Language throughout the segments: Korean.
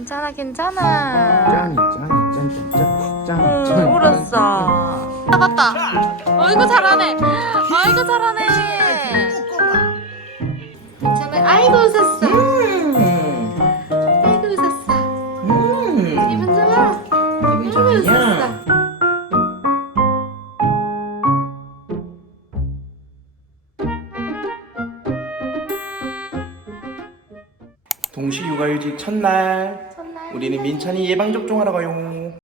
괜찮아 괜찮아. 짠이 짠이 짠짠짠짠. 응, 울었어. 아 맞다. 어이구 잘하네. 아이고 잘하네. 괜찮아. 아이고 웃었어 아이고 웃었어 기분 좋아. 아이고 웃었어. 동시 육아휴직 첫날 우리는 민찬이 예방접종하러 가요.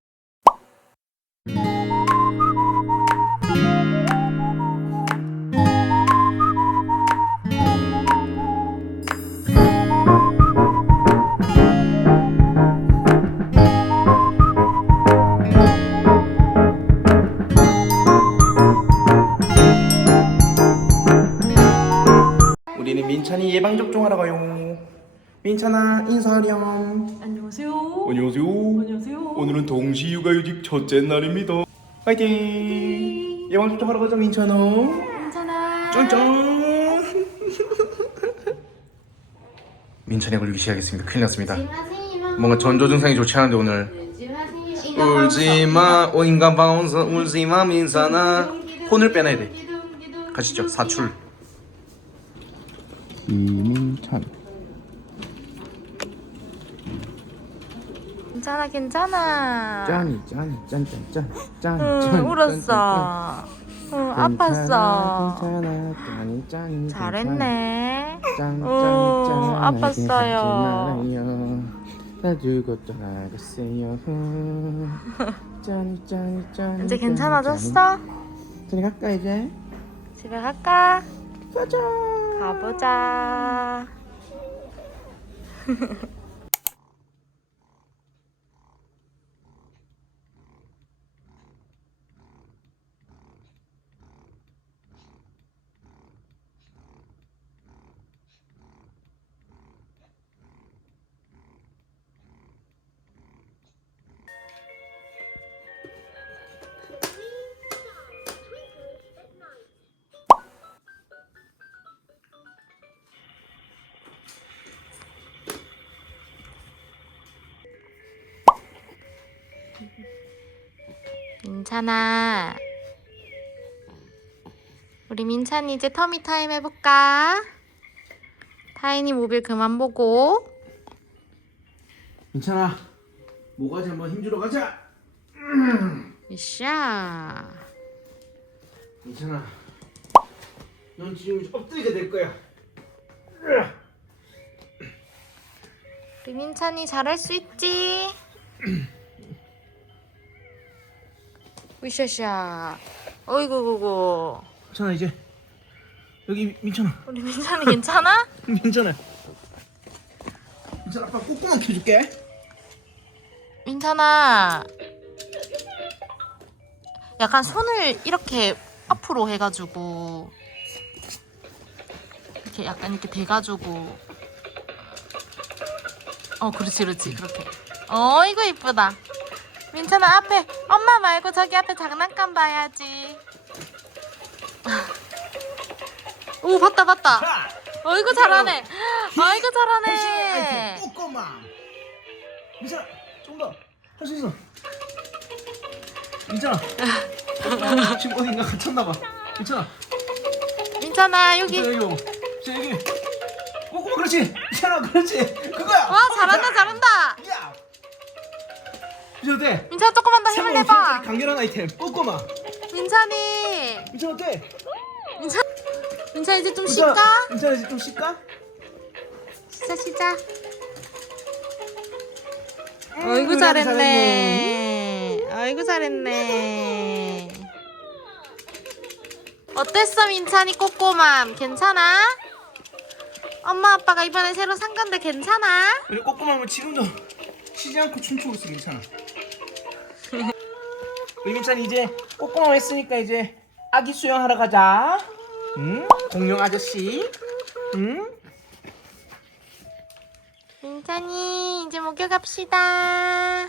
우리는 민찬이 예방접종하러 가요. 민찬아 인사하렴 안녕하세요. 안녕하세요 안녕하세요. 오늘은 동시 육아휴직 첫째 날입니다. 화이팅! 예방접종 하러 가자 민찬아. 괜찮아 짠짠. 민찬이 걸리기 시작했습니다. 큰일 났습니다. 뭔가 전조 증상이 좋지 않은데 오늘 울지마 오 인간 방언서 울지마 민찬아 혼을 빼놔야 돼. 가시죠 사출. 이민찬. 괜찮아 괜찮아 짠이 짠이 짠짠짠 짠. 응 울었어 응 아팠어 괜찮아 짠이 짠이 잘했네 짠, 어, 짠, 아팠어요. 나 두고 떠나가세요. 짠, 짠, 짠. 이제 짠, 괜찮아졌어? 짠. 저리 갈까 이제? 집에 갈까? 가자. 가보자 민찬아 우리 민찬이 이제 터미 타임 해볼까? 타이니 모빌 그만 보고 괜찮아. 모가지 한번 힘주러 가자. 으쌰 괜찮아. 넌 지금 엎드리게 될 거야. 우리 민찬이 잘할 수 있지? 으쌰쌰 어이구 구구 괜찮아 이제. 여기 민찬아. 우리 민찬이 괜찮아? 민찬아. 민찬아 아빠 꾹꾹만 켜줄게. 민찬아 약간 손을 이렇게 앞으로 해가지고 이렇게 약간 이렇게 대가지고 어 그렇지 그렇지 그렇게 어 이거 이쁘다 민찬아 앞에. 엄마 말고 저기 앞에 장난감 봐야지. 오 봤다 봤다. 어이구 잘하네. 아이고 잘하네. 꾹꾹만. 민찬아 좀 더. 할 수 있어. 민찬아. 지금 어딘가 갇혔나 봐. 민찬아. 민찬아 여기. 여기 여기 자 여기. 꼬꼬마 그렇지. 괜찮아 그렇지. 그거야. 와 잘한다 잘한다. 야 이제 어때? 민찬아 조금만 더 힘을 내봐 강렬한 아이템 꼬꼬마 민찬이 민찬 어때? 민찬 민찬 이제 좀 쉴까? 민찬아 이제 좀 쉴까? 쉬자 쉬자 아들 잘했네 어이구 잘했네 어땠어 민찬이 꼬꼬맘 괜찮아? 엄마 아빠가 이번에 새로 산 건데 괜찮아? 우리 꼬꼬마 하면 지금도 쉬지 않고 춤추고 있어 민찬아 우리 민찬이 이제 꼬꼬마 했으니까 이제 아기 수영하러 가자 응? 공룡 아저씨 응? 민찬이 이제 목욕 갑시다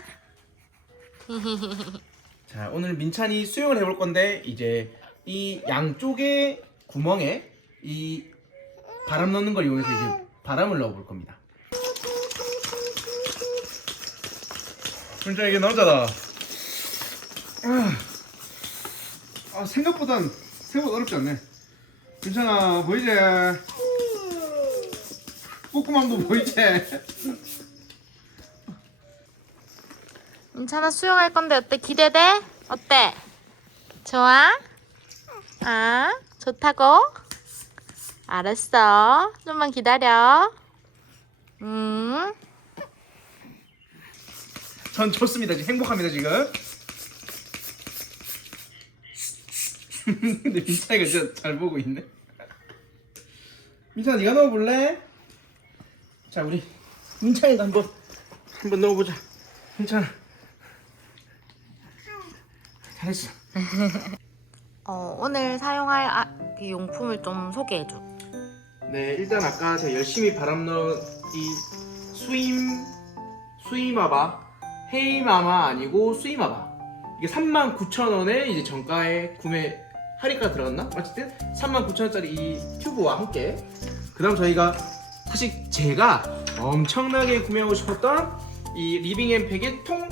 자 오늘 민찬이 수영을 해볼 건데 이제 이 양쪽의 구멍에 이 바람 넣는 걸 이용해서 이제 바람을 넣어볼 겁니다. 이게 남자다. 아 생각보단 생각보다 어렵지 않네. 민찬아 보이지? 꼬꼬맘도 보이지? 민찬아 수영할 건데 어때? 기대돼? 어때? 좋아? 아, 좋다고? 알았어. 좀만 기다려. 음. 전 좋습니다. 지금 행복합니다 지금. 근데 민찬이가 진짜 잘 보고 있네. 민찬아 네가 넣어볼래? 자 우리 민찬이도 한번 한번 넣어보자. 민찬아. 잘했어. 어, 오늘 사용할 아, 이 용품을 좀 소개해줘. 네 일단 아까 제가 열심히 바람 넣은 이 스임 스이마바 헤이마마 아니고 스이마바 이게 39,000원에 이제 정가에 구매 할인가 들어갔나? 어쨌든 39,000원짜리 이 튜브와 함께 그 다음 저희가 사실 제가 엄청나게 구매하고 싶었던 이 리빙앤팩의 통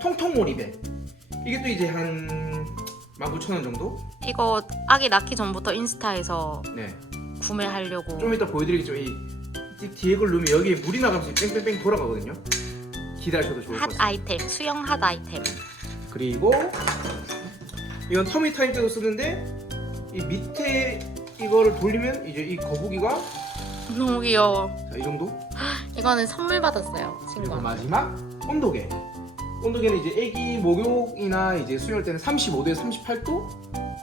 통통오리백 이게 또 이제 한 19,000원 정도? 이거 아기 낳기 전부터 인스타에서 네 구매하려고. 좀 이따 보여드리겠지만 이, 이 뒤에 걸 누르면 여기에 물이 나가면서 뺑뺑뺑 돌아가거든요. 기다리셔도 좋을 것 핫 같습니다. 아이템, 수영 핫 아이템. 그리고 이건 터미 타임 때도 쓰는데 이 밑에 이거를 돌리면 이제 이 거북이가 너무 귀여워. 자, 이 정도. 이거는 선물 받았어요, 그리고 친구가. 마지막 온도계. 온도계는 이제 애기 목욕이나 이제 수영할 때는 35도에서 38도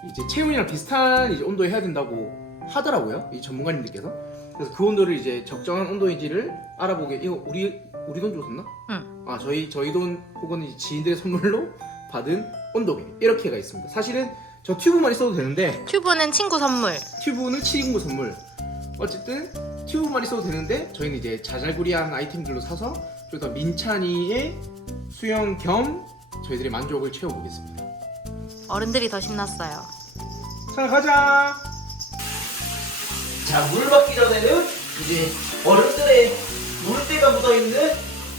이제 체온이랑 비슷한 이제 온도에 해야 된다고 하더라고요. 이 전문가님들께서. 그래서 그 온도를 이제 적정한 온도인지를 알아보게 이거 우리 우리 돈 줬었나? 응. 아 저희 저희 돈 혹은 이제 지인들의 선물로 받은 온도계 이렇게가 있습니다. 사실은 저 튜브만 있어도 되는데 튜브는 친구 선물. 튜브는 친구 선물. 어쨌든 튜브만 있어도 되는데 저희는 이제 자잘구리한 아이템들로 사서 좀더 민찬이의 수영 겸 저희들의 만족을 채워보겠습니다. 어른들이 더 신났어요. 자 가자. 자 물 받기 전에는 이제 어른들의 물때가 묻어 있는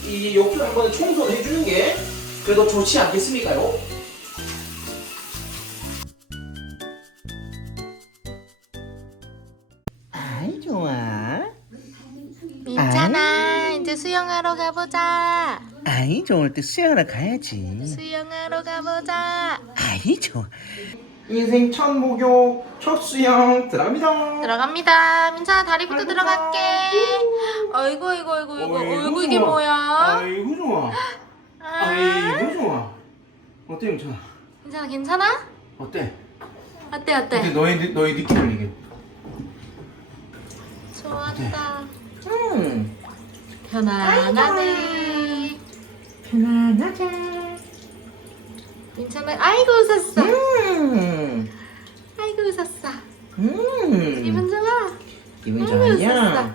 이 욕조를 한번 청소를 해주는 게 그래도 좋지 않겠습니까요? 아이 좋아 민찬아, 이제 수영하러 가보자. 아이 좋을 때 수영하러 가야지 수영하러 가보자. 아이 좋아 인생 첫 목욕, 첫 수영 들어갑니다. 들어갑니다. 민찬아 다리부터 들어갈게. 아이고 아이고 아이고 아이고 아이고 이게 좋아. 뭐야? 아이고 좋아. 아, 아이고 좋아. 어때 영찬아? 민찬아 괜찮아? 어때? 어때 어때 어때? 너의 느- 너의 느낌을 얘기해. 좋았다. 음 편안하네. 편안하자 민찬아 아이고 웃었어. 음 아이고. 음 기분 좋아. 기분 아이고 좋아요 웃었어.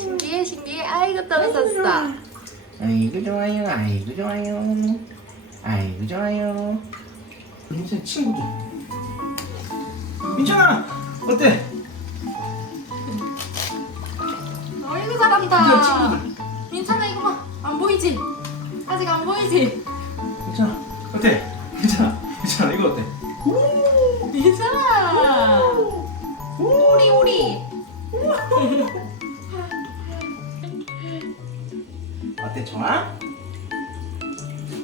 신기해 신기해. 아이고 또 웃었어. 아이고 좋아요 아이고 좋아요 아이고 좋아요 민찬 친구들. 민찬아 어때? 아이고 잘한다. 민찬아 이거 봐. 안 보이지? 아직 안 보이지? 어때 좋아?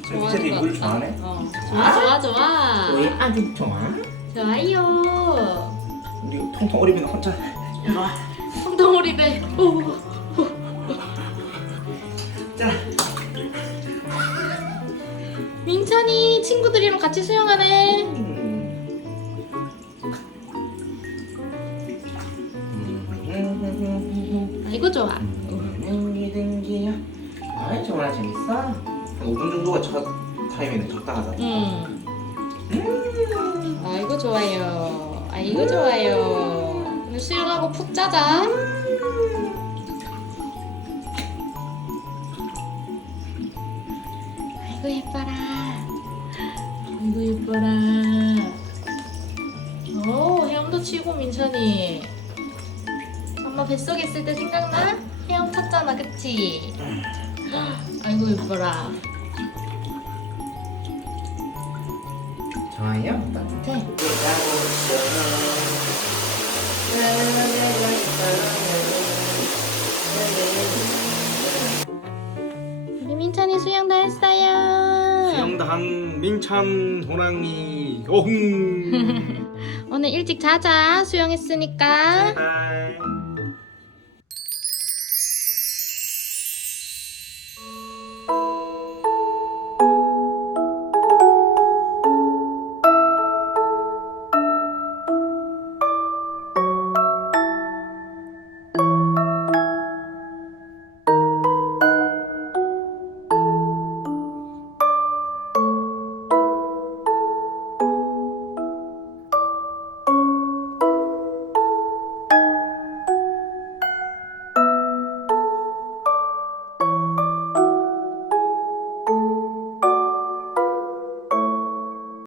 저 좋아하는 미쳤이 것 물. 좋아하네 어. 좋아 좋아 좋아. 우리 아주 좋아 좋아요. 우리 통통 오리비는 혼자 일로 와 엉덩오리를. 오. 자 민찬이 친구들이랑 같이 수영하네. 아이고 좋아. 등 한 5분 정도가 첫 타임에는 적당하다 응. 아이고 좋아요. 아이고 좋아요. 오늘 수영하고 푹 자자. 아이고 예뻐라. 아이고 예뻐라. 오 헤엄도 치고 민찬이. 엄마 뱃속에 있을 때 생각나? 헤엄 쳤잖아, 그치? 이뻐라. 좋아요. 따뜻해. 우리 민찬이 수영 다 했어요. 수영단 민찬 호랑이 오흥 오늘 일찍 자자. 수영했으니까. 바이